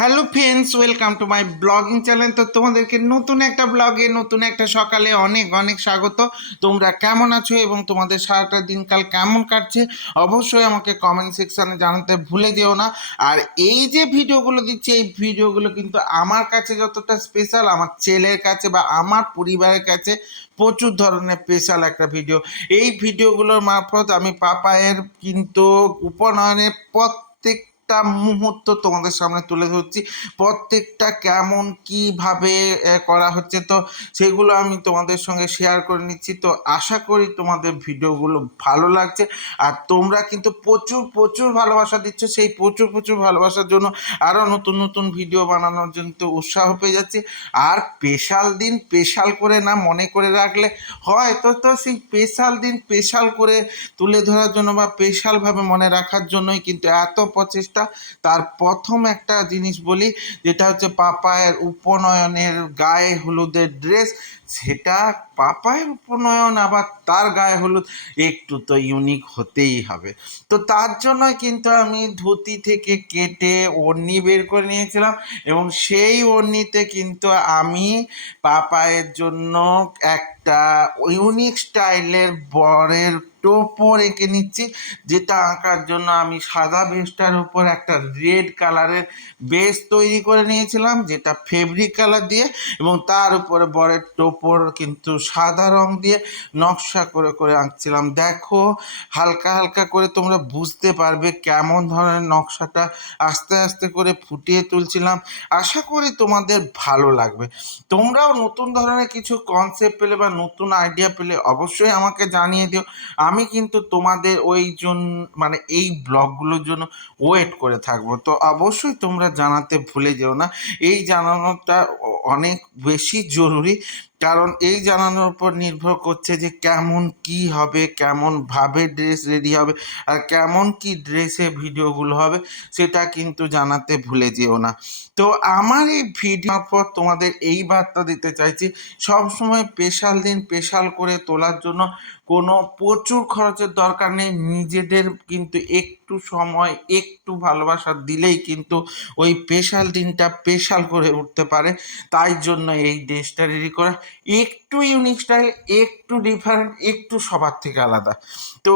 Hello friends, welcome to my blogging channel. তো তোমাদেরকে নতুন একটা ব্লগে নতুন একটা সকালে অনেক অনেক স্বাগত। তোমরা কেমন আছো এবং তোমাদের সারাটা দিনকাল কেমন কাটছে অবশ্যই আমাকে কমেন্ট সেকশানে জানাতে ভুলে যেও না। আর এই যে ভিডিওগুলো দিচ্ছি, এই ভিডিওগুলো কিন্তু আমার কাছে যতটা স্পেশাল, আমার ছেলের কাছে বা আমার পরিবারের কাছে প্রচুর ধরনের স্পেশাল একটা ভিডিও। এই ভিডিওগুলোর মারফত আমি পাপায়ের কিন্তু উপনয়নের প্রত্যেকটা মুহূর্ত তোমাদের সামনে তুলে ধরছি। প্রত্যেকটা কেমন কিভাবে করা হচ্ছে, তো সেগুলো আমি তোমাদের সঙ্গে শেয়ার করে নিচ্ছি। তো আশা করি তোমাদের ভিডিওগুলো ভালো লাগছে আর তোমরা কিন্তু প্রচুর প্রচুর ভালোবাসা দিচ্ছ। সেই প্রচুর প্রচুর ভালোবাসার জন্য আরও নতুন নতুন ভিডিও বানানোর জন্য তো উৎসাহ পেয়ে যাচ্ছি। আর স্পেশাল দিন স্পেশাল করে না মনে করে রাখলে হয়, তো সেই স্পেশাল দিন স্পেশাল করে তুলে ধরার জন্য বা স্পেশালভাবে মনে রাখার জন্যই কিন্তু এত প্রচেষ্টা। তার প্রথম একটা জিনিস বলি, যেটা হচ্ছে পাপায়ের উপনয়নের গায়ে হলুদের ড্রেস। সেটা পাপায়ের উপনয়ন, আবার তার গায়ে হলুদ, একটু তো ইউনিক হতেই হবে। তো তার জন্যই কিন্তু আমি ধুতি থেকে কেটে ওড়নি বের করে নিয়েছিলাম এবং সেই ওড়নিতে কিন্তু আমি পাপায়ের জন্য একটা ইউনিক স্টাইলের বরের টোপর এঁকে নিচ্ছি, যেটা আঁকার জন্য আমি সাদা বেসটার উপর একটা রেড কালারের বেস তৈরি করে নিয়েছিলাম, যেটা ফেব্রিক কালার দিয়ে, এবং তার উপরে বরের টোপর কিন্তু সাদা রং দিয়ে নকশা করে করে আঁকছিলাম। দেখো, হালকা হালকা করে তোমরা বুঝতে পারবে কেমন ধরনের নকশাটা আস্তে আস্তে করে ফুটিয়ে তুলছিলাম। আশা করি তোমাদের ভালো লাগবে। তোমরাও নতুন ধরনের কিছু কনসেপ্ট পেলে বা নতুন আইডিয়া পেলে অবশ্যই আমাকে জানিয়ে দিও। আমি কিন্তু তোমাদের ওই জন্য মানে এই ব্লগগুলোর জন্য ওয়েট করে থাকবো। তো অবশ্যই তোমরা জানাতে ভুলে যেও না। এই জানানোটা অনেক বেশি জরুরি, কারণ এই জানানোর উপর নির্ভর করছে যে কেমন কি হবে, কেমনভাবে ড্রেস রেডি হবে আর কেমন কি ড্রেসে ভিডিওগুলো হবে, সেটা কিন্তু জানাতে ভুলে যেও না। তো আমার এই ভিডিওর পর তোমাদের এই বার্তা দিতে চাইছি, সবসময় স্পেশাল দিন স্পেশাল করে তোলার জন্য কোনো প্রচুর খরচের দরকার নেই। নিজেদের কিন্তু একটু সময় একটু ভালোবাসা দিলেই কিন্তু ওই স্পেশাল দিনটা স্পেশাল করে উঠতে পারে। তাই জন্য এই ড্রেসটা রেডি করা একটু ইউনিক স্টাইল, একটু ডিফারেন্ট, একটু সবার থেকে আলাদা। তো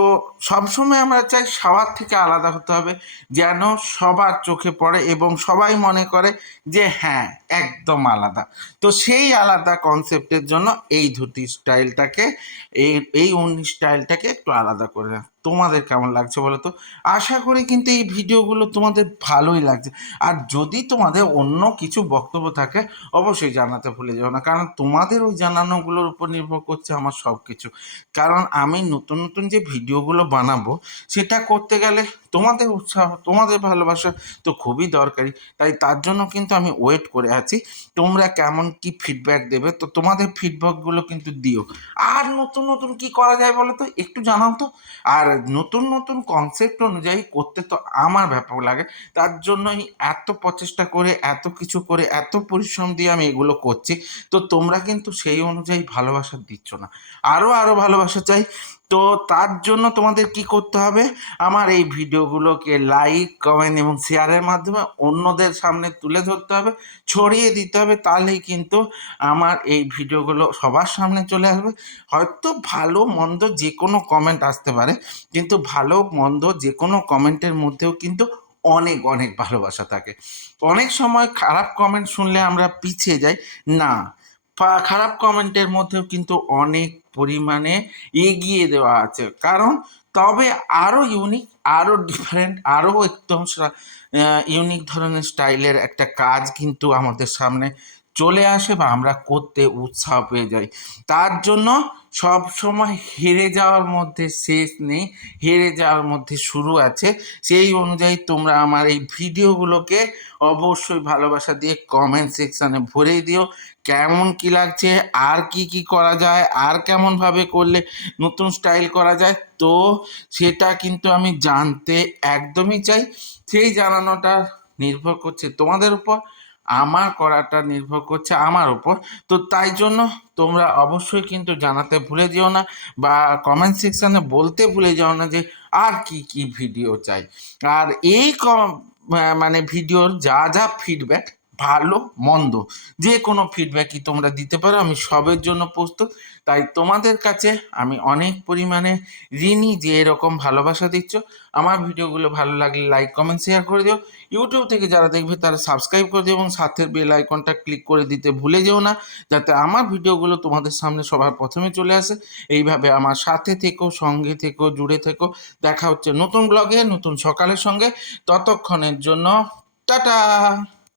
সবসময় আমরা চাই সবার থেকে আলাদা হতে হবে, যেন সবার চোখে পড়ে এবং সবাই মনে করে যে হ্যাঁ, একদম আলাদা। তো সেই আলাদা কনসেপ্টের জন্য এই ধুতি স্টাইলটাকে, এই উনি স্টাইলটাকে একটু আলাদা করে রাখ। তোমাদের কেমন লাগছে বলো তো? আশা করি কিন্তু এই ভিডিওগুলো তোমাদের ভালোই লাগছে। আর যদি তোমাদের অন্য কিছু বক্তব্য থাকে অবশ্যই জানাতে ভুলে যাও না, কারণ তোমাদের ওই জানানোগুলোর উপর নির্ভর করছে আমার সব কিছু। কারণ আমি নতুন নতুন যে ভিডিওগুলো বানাবো, সেটা করতে গেলে তোমাদের উৎসাহ, তোমাদের ভালোবাসা তো খুবই দরকারি। তাই তার জন্য কিন্তু আমি ওয়েট করে আছি তোমরা কেমন কি ফিডব্যাক দেবে। তো তোমাদের ফিডব্যাকগুলো কিন্তু দিও। আর নতুন নতুন কি করা যায় বলো তো, একটু জানাও তো। আর নতুন নতুন কনসেপ্ট অনুযায়ী করতে তো আমার ব্যাপক লাগে। তার জন্যই এত প্রচেষ্টা করে, এত কিছু করে, এত পরিশ্রম দিয়ে আমি এগুলো করছি। তো তোমরা কিন্তু সেই অনুযায়ী ভালোবাসা দিচ্ছ না। আরও আরও ভালোবাসা চাই। তো তার জন্য তোমাদের কি করতে হবে, আমার এই ভিডিওগুলোকে লাইক, কমেন্ট এবং শেয়ারের মাধ্যমে অন্যদের সামনে তুলে ধরতে হবে, ছড়িয়ে দিতে হবে। তাহলেই কিন্তু আমার এই ভিডিওগুলো সবার সামনে চলে আসবে। হয়তো ভালো মন্দ যে কোনো কমেন্ট আসতে পারে, কিন্তু ভালো মন্দ যে কোনো কমেন্টের মধ্যেও কিন্তু অনেক অনেক ভালোবাসা থাকে। অনেক সময় খারাপ কমেন্ট শুনলে আমরা পিছিয়ে যাই। না, খারাপ কমেন্টের মধ্যেও কিন্তু অনেক পরিমাণে এগিয়ে দেওয়া আছে। কারণ তবে আরও ইউনিক, আরও ডিফারেন্ট, আরও একদম ইউনিক ধরনের স্টাইলের একটা কাজ কিন্তু আমাদের সামনে চলে আসে বা আমরা করতে উৎসাহ পেয়ে যাই। তার জন্য সব সময় হেরে যাওয়ার মধ্যে শেষ নেই, হেরে যাওয়ার মধ্যে শুরু আছে। সেই অনুযায়ী তোমরা আমার এই ভিডিওগুলোকে অবশ্যই ভালোবাসা দিয়ে কমেন্ট সেকশানে ভরে দিও। কেমন কি লাগছে, আর কি কি করা যায়, আর কেমনভাবে করলে নতুন স্টাইল করা যায়, তো সেটা কিন্তু আমি জানতে একদমই চাই। সেই জানানোটা নির্ভর করছে তোমাদের উপর, আমার করাটা নির্ভর করছে আমার উপর। তো তাই জন্য তোমরা অবশ্যই কিন্তু জানাতে ভুলে যেও না বা কমেন্ট সেকশানে বলতে ভুলে যাও না যে আর কি কি ভিডিও চাই। আর এই মানে ভিডিওর যা যা ফিডব্যাক, ভালো মন্দ যে কোনো ফিডব্যাকই তোমরা দিতে পারো, আমি সবের জন্য প্রস্তুত। তাই তোমাদের কাছে আমি অনেক পরিমাণে ঋণী যে এরকম ভালোবাসা দিচ্ছ। আমার ভিডিওগুলো ভালো লাগলে লাইক কমেন্ট শেয়ার করে দিও। ইউটিউব থেকে যারা দেখবে তারা সাবস্ক্রাইব করে দিও এবং সাথের বেল আইকনটা ক্লিক করে দিতে ভুলে যেও না, যাতে আমার ভিডিওগুলো তোমাদের সামনে সবার প্রথমে চলে আসে। এইভাবে আমার সাথে থেকো, সঙ্গে থেকো, জুড়ে থেকো। দেখা হচ্ছে নতুন ব্লগে নতুন সকালের সঙ্গে। ততক্ষণের জন্য টাটা।